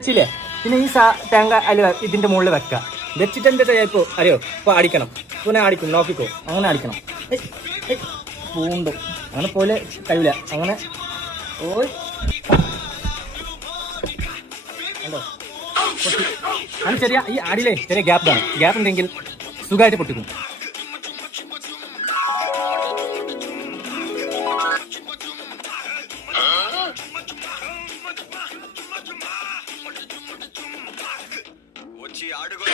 വെച്ചില്ലേ പിന്നെ ഈ തേങ്ങ അതിൽ ഇതിന്റെ മുകളിൽ വെക്കുക. വെച്ചിട്ട് എന്താ ചെയ്യാ ഇപ്പൊ അറിയോ? ഇപ്പൊ അടിക്കണം, പിന്നെ അടിക്കും, നോക്കിക്കോ, അങ്ങനെ അടിക്കണം. പൂണ്ടും അങ്ങനെ പോലെ കഴിയില്ല. അങ്ങനെ ഓയ് കണ്ടോ പൊട്ടി. അങ്ങനെ ചെറിയ ഈ അടിയിലെ ചെറിയ ഗ്യാപ്പ് ഉണ്ടെങ്കിൽ സുഖമായിട്ട് പൊട്ടിക്കും. వచ్చి ఆడుకో.